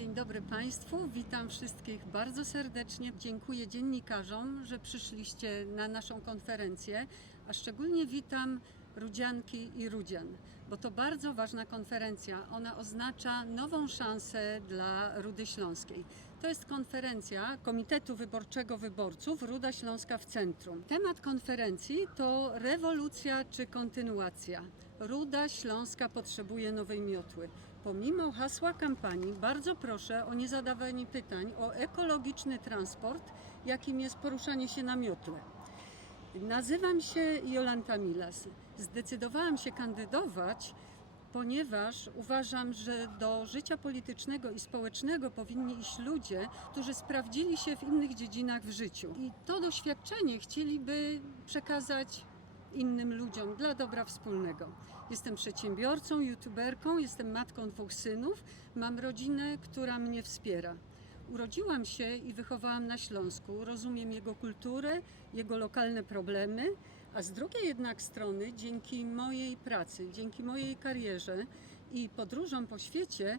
Dzień dobry Państwu, witam wszystkich bardzo serdecznie. Dziękuję dziennikarzom, że przyszliście na naszą konferencję, a szczególnie witam Rudzianki i Rudzian, bo to bardzo ważna konferencja. Ona oznacza nową szansę dla Rudy Śląskiej. To jest konferencja Komitetu Wyborczego Wyborców Ruda Śląska w Centrum. Temat konferencji to rewolucja czy kontynuacja. Ruda Śląska potrzebuje nowej miotły. Pomimo hasła kampanii, bardzo proszę o niezadawanie pytań o ekologiczny transport, jakim jest poruszanie się na miotle. Nazywam się Jolanta Milas. Zdecydowałam się kandydować, ponieważ uważam, że do życia politycznego i społecznego powinni iść ludzie, którzy sprawdzili się w innych dziedzinach w życiu. I to doświadczenie chcieliby przekazać innym ludziom dla dobra wspólnego. Jestem przedsiębiorcą, youtuberką, jestem matką dwóch synów, mam rodzinę, która mnie wspiera. Urodziłam się i wychowałam na Śląsku, rozumiem jego kulturę, jego lokalne problemy, a z drugiej jednak strony, dzięki mojej pracy, dzięki mojej karierze i podróżom po świecie,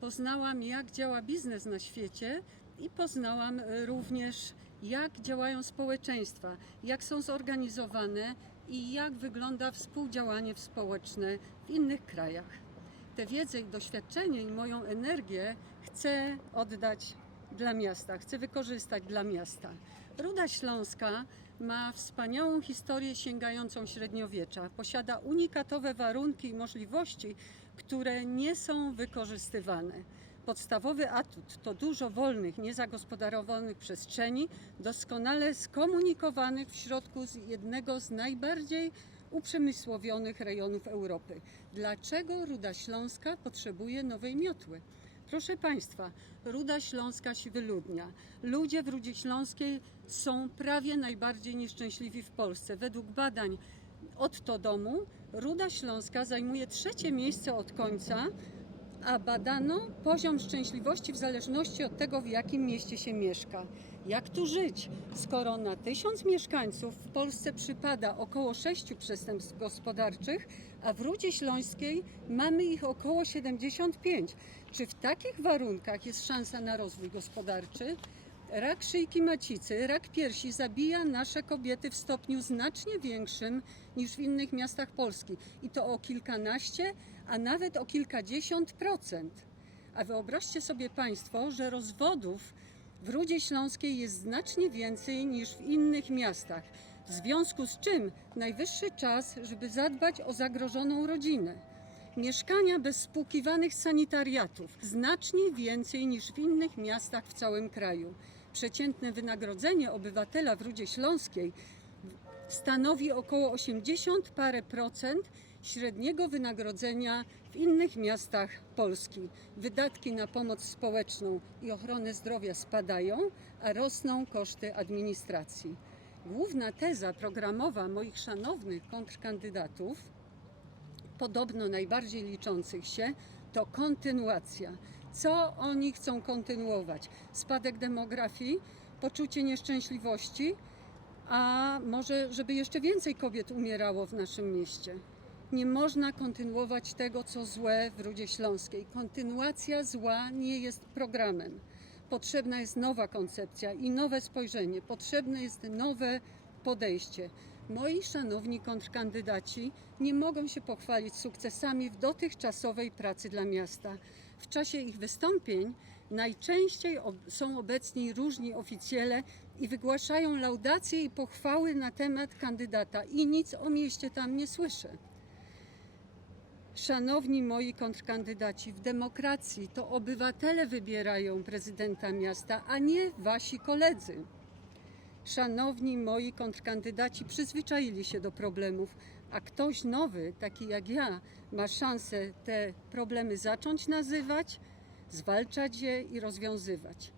poznałam, jak działa biznes na świecie i poznałam również, jak działają społeczeństwa, jak są zorganizowane i jak wygląda współdziałanie społeczne w innych krajach. Tę wiedzę i doświadczenie i moją energię chcę oddać dla miasta, chcę wykorzystać dla miasta. Ruda Śląska ma wspaniałą historię sięgającą średniowiecza. Posiada unikatowe warunki i możliwości, które nie są wykorzystywane. Podstawowy atut to dużo wolnych, niezagospodarowanych przestrzeni, doskonale skomunikowanych w środku z jednego z najbardziej uprzemysłowionych rejonów Europy. Dlaczego Ruda Śląska potrzebuje nowej miotły? Proszę Państwa, Ruda Śląska się wyludnia. Ludzie w Rudzie Śląskiej są prawie najbardziej nieszczęśliwi w Polsce. Według badań od to domu Ruda Śląska zajmuje trzecie miejsce od końca, a badano poziom szczęśliwości w zależności od tego, w jakim mieście się mieszka. Jak tu żyć, skoro na tysiąc mieszkańców w Polsce przypada około sześciu przestępstw gospodarczych, a w Rudzie Śląskiej mamy ich około 75. Czy w takich warunkach jest szansa na rozwój gospodarczy? Rak szyjki macicy, rak piersi zabija nasze kobiety w stopniu znacznie większym niż w innych miastach Polski. I to o kilkanaście, a nawet o kilkadziesiąt procent. A wyobraźcie sobie Państwo, że rozwodów w Rudzie Śląskiej jest znacznie więcej niż w innych miastach. W związku z czym najwyższy czas, żeby zadbać o zagrożoną rodzinę. Mieszkania bez spłukiwanych sanitariatów znacznie więcej niż w innych miastach w całym kraju. Przeciętne wynagrodzenie obywatela w Rudzie Śląskiej stanowi około 80 parę procent średniego wynagrodzenia w innych miastach Polski. Wydatki na pomoc społeczną i ochronę zdrowia spadają, a rosną koszty administracji. Główna teza programowa moich szanownych kontrkandydatów podobno najbardziej liczących się, to kontynuacja. Co oni chcą kontynuować? Spadek demografii, poczucie nieszczęśliwości, a może, żeby jeszcze więcej kobiet umierało w naszym mieście. Nie można kontynuować tego, co złe w Rudzie Śląskiej. Kontynuacja zła nie jest programem. Potrzebna jest nowa koncepcja i nowe spojrzenie. Potrzebne jest nowe podejście. Moi szanowni kontrkandydaci nie mogą się pochwalić sukcesami w dotychczasowej pracy dla miasta. W czasie ich wystąpień najczęściej są obecni różni oficjele i wygłaszają laudacje i pochwały na temat kandydata i nic o mieście tam nie słyszę. Szanowni moi kontrkandydaci, w demokracji to obywatele wybierają prezydenta miasta, a nie wasi koledzy. Szanowni moi kontrkandydaci przyzwyczaili się do problemów, a ktoś nowy, taki jak ja, ma szansę te problemy zacząć nazywać, zwalczać je i rozwiązywać.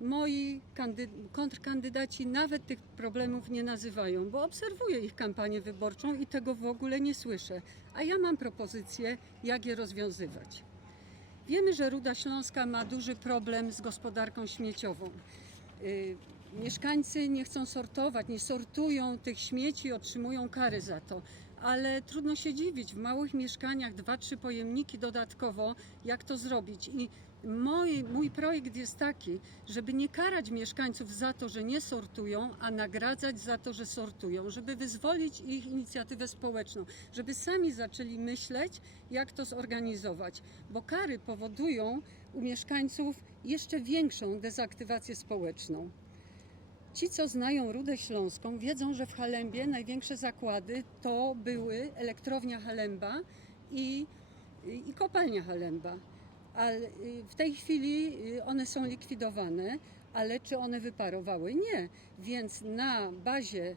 Moi kandy- kontrkandydaci nawet tych problemów nie nazywają, bo obserwuję ich kampanię wyborczą i tego w ogóle nie słyszę. A ja mam propozycję, jak je rozwiązywać. Wiemy, że Ruda Śląska ma duży problem z gospodarką śmieciową. Y, Mieszkańcy nie chcą sortować, nie sortują tych śmieci, otrzymują kary za to. Ale trudno się dziwić, w małych mieszkaniach dwa, trzy pojemniki dodatkowo, jak to zrobić. I Mój, mój projekt jest taki, żeby nie karać mieszkańców za to, że nie sortują, a nagradzać za to, że sortują, żeby wyzwolić ich inicjatywę społeczną, żeby sami zaczęli myśleć, jak to zorganizować, bo kary powodują u mieszkańców jeszcze większą dezaktywację społeczną. Ci, co znają Rudę Śląską, wiedzą, że w Halembie największe zakłady to były elektrownia Halemba i, i kopalnia Halemba. Ale y, w tej chwili y, one są likwidowane, ale czy one wyparowały? Nie. Więc na bazie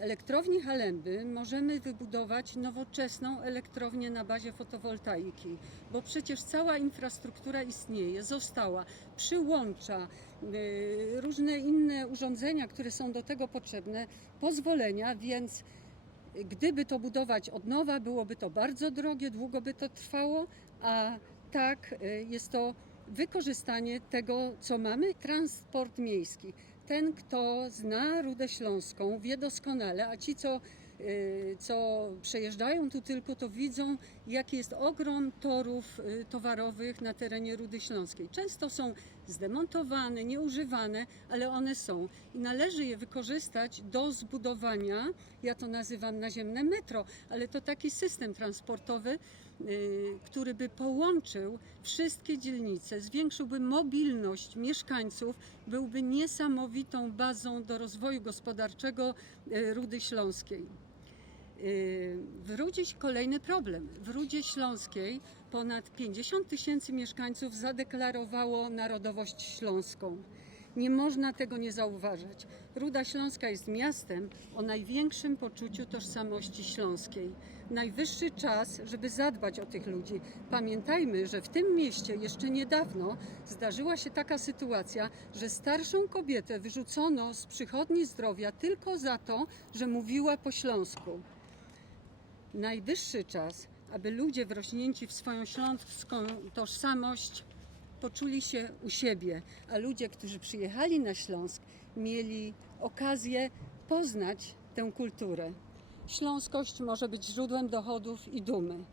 elektrowni Halemby możemy wybudować nowoczesną elektrownię na bazie fotowoltaiki, bo przecież cała infrastruktura istnieje, została, przyłącza, y, różne inne urządzenia, które są do tego potrzebne, pozwolenia, więc gdyby to budować od nowa, byłoby to bardzo drogie, długo by to trwało, a tak y, jest to wykorzystanie tego, co mamy. Transport miejski. Ten, kto zna Rudę Śląską, wie doskonale, a ci, co, y, co przejeżdżają tu tylko, to widzą, jaki jest ogrom torów y, towarowych na terenie Rudy Śląskiej. Często są zdemontowane, nieużywane, ale one są i należy je wykorzystać do zbudowania, ja to nazywam naziemne metro, ale to taki system transportowy, który by połączył wszystkie dzielnice, zwiększyłby mobilność mieszkańców, byłby niesamowitą bazą do rozwoju gospodarczego y, Rudy Śląskiej. Y, W Rudzie kolejny problem. W Rudzie Śląskiej ponad 50 tysięcy mieszkańców zadeklarowało narodowość śląską. Nie można tego nie zauważać. Ruda Śląska jest miastem o największym poczuciu tożsamości śląskiej. Najwyższy czas, żeby zadbać o tych ludzi. Pamiętajmy, że w tym mieście jeszcze niedawno zdarzyła się taka sytuacja, że starszą kobietę wyrzucono z przychodni zdrowia tylko za to, że mówiła po śląsku. Najwyższy czas, aby ludzie wrośnięci w swoją śląską tożsamość poczuli się u siebie, a ludzie, którzy przyjechali na Śląsk, mieli okazję poznać tę kulturę. Śląskość może być źródłem dochodów i dumy.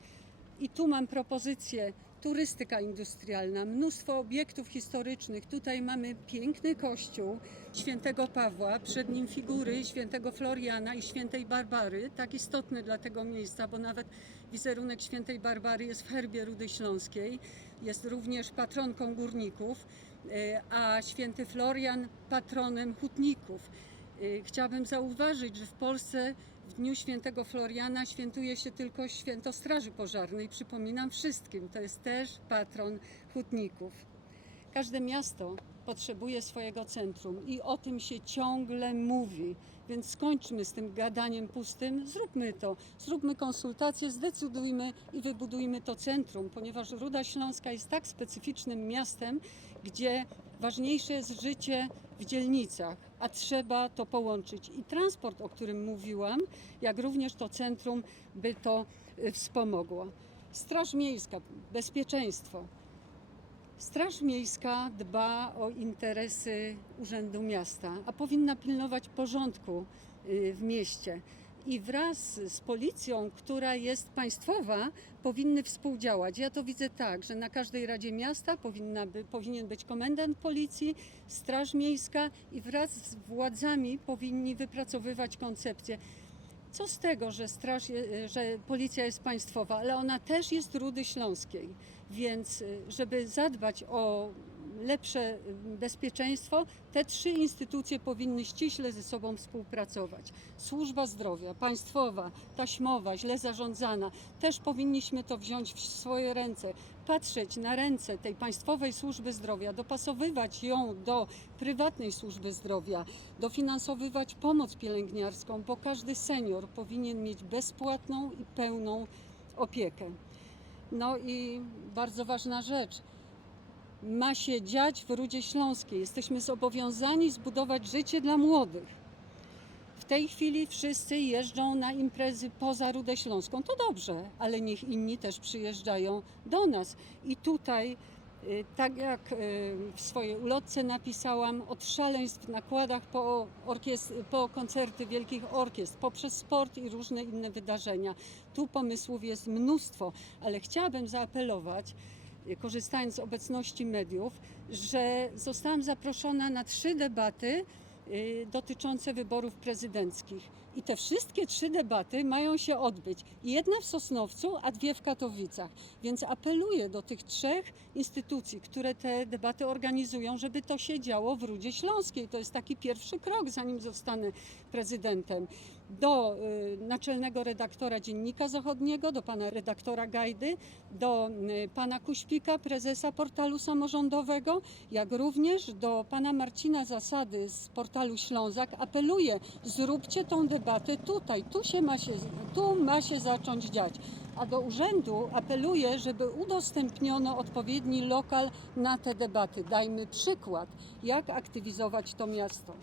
I tu mam propozycję. Turystyka industrialna, mnóstwo obiektów historycznych. Tutaj mamy piękny kościół świętego Pawła, przed nim figury świętego Floriana i świętej Barbary, tak istotny dla tego miejsca, bo nawet wizerunek świętej Barbary jest w herbie Rudy Śląskiej. Jest również patronką górników, e, a święty Florian patronem hutników. Y, Chciałabym zauważyć, że w Polsce w dniu świętego Floriana świętuje się tylko święto Straży Pożarnej. Przypominam wszystkim, to jest też patron hutników. Każde miasto potrzebuje swojego centrum i o tym się ciągle mówi. Więc skończmy z tym gadaniem pustym, zróbmy to, zróbmy konsultacje, zdecydujmy i wybudujmy to centrum, ponieważ Ruda Śląska jest tak specyficznym miastem, gdzie ważniejsze jest życie w dzielnicach, a trzeba to połączyć. I transport, o którym mówiłam, jak również to centrum by to y, wspomogło. Straż Miejska, bezpieczeństwo. Straż Miejska dba o interesy Urzędu Miasta, a powinna pilnować porządku y, w mieście. I wraz z policją, która jest państwowa, powinny współdziałać. Ja to widzę tak, że na każdej Radzie Miasta powinna by, powinien być komendant policji, Straż Miejska i wraz z władzami powinni wypracowywać koncepcję. Co z tego, że, straż, że policja jest państwowa, ale ona też jest Rudy Śląskiej. Więc y, żeby zadbać o lepsze y, bezpieczeństwo, te trzy instytucje powinny ściśle ze sobą współpracować. Służba zdrowia, państwowa, taśmowa, źle zarządzana, też powinniśmy to wziąć w swoje ręce, patrzeć na ręce tej państwowej służby zdrowia, dopasowywać ją do prywatnej służby zdrowia, dofinansowywać pomoc pielęgniarską, bo każdy senior powinien mieć bezpłatną i pełną opiekę. No i bardzo ważna rzecz. Ma się dziać w Rudzie Śląskiej. Jesteśmy zobowiązani zbudować życie dla młodych. W tej chwili wszyscy jeżdżą na imprezy poza Rudę Śląską. To dobrze, ale niech inni też przyjeżdżają do nas. I tutaj, y, tak jak y, w swojej ulotce napisałam, od szaleństw w nakładach po, po koncerty wielkich orkiestr, poprzez sport i różne inne wydarzenia. Tu pomysłów jest mnóstwo, ale chciałabym zaapelować, korzystając z obecności mediów, że zostałam zaproszona na trzy debaty y, dotyczące wyborów prezydenckich. I te wszystkie trzy debaty mają się odbyć. Jedna w Sosnowcu, a dwie w Katowicach. Więc apeluję do tych trzech instytucji, które te debaty organizują, żeby to się działo w Rudzie Śląskiej. To jest taki pierwszy krok, zanim zostanę prezydentem. Do y, naczelnego redaktora Dziennika Zachodniego, do pana redaktora Gajdy, do y, pana Kuśpika, prezesa portalu samorządowego, jak również do pana Marcina Zasady z portalu Ślązak. Apeluję, zróbcie tą debatę tutaj, tu się ma się, tu ma się zacząć dziać. A do urzędu apeluję, żeby udostępniono odpowiedni lokal na te debaty. Dajmy przykład, jak aktywizować to miasto.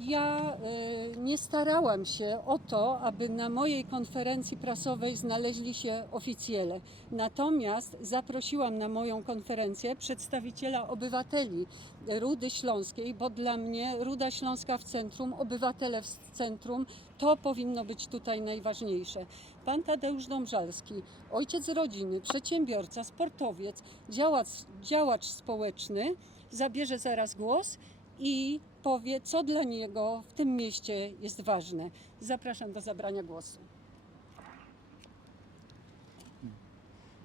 Ja e, nie starałam się o to, aby na mojej konferencji prasowej znaleźli się oficjele. Natomiast zaprosiłam na moją konferencję przedstawiciela obywateli Rudy Śląskiej, bo dla mnie Ruda Śląska w centrum, obywatele w centrum, to powinno być tutaj najważniejsze. Pan Tadeusz Dążalski, ojciec rodziny, przedsiębiorca, sportowiec, działacz, działacz społeczny, zabierze zaraz głos i powie, co dla niego w tym mieście jest ważne. Zapraszam do zabrania głosu.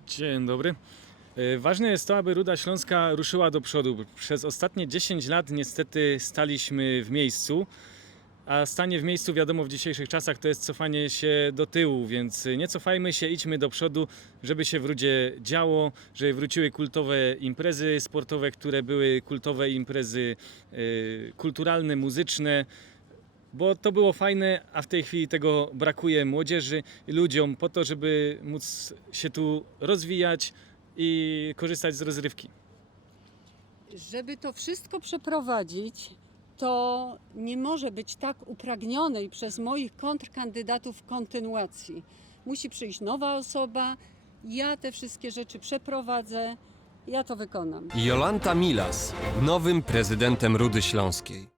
Dzień dobry. E, Ważne jest to, aby Ruda Śląska ruszyła do przodu. Przez ostatnie 10 lat niestety staliśmy w miejscu, a stanie w miejscu wiadomo w dzisiejszych czasach to jest cofanie się do tyłu, więc nie cofajmy się, idźmy do przodu, żeby się w Rudzie działo, żeby wróciły kultowe imprezy sportowe, które były kultowe imprezy e, kulturalne, muzyczne, bo to było fajne, a w tej chwili tego brakuje młodzieży i ludziom po to, żeby móc się tu rozwijać i korzystać z rozrywki. Żeby to wszystko przeprowadzić, to nie może być tak upragnionej przez moich kontrkandydatów kontynuacji. Musi przyjść nowa osoba, ja te wszystkie rzeczy przeprowadzę, ja to wykonam. Jolanta Milas, nowym prezydentem Rudy Śląskiej.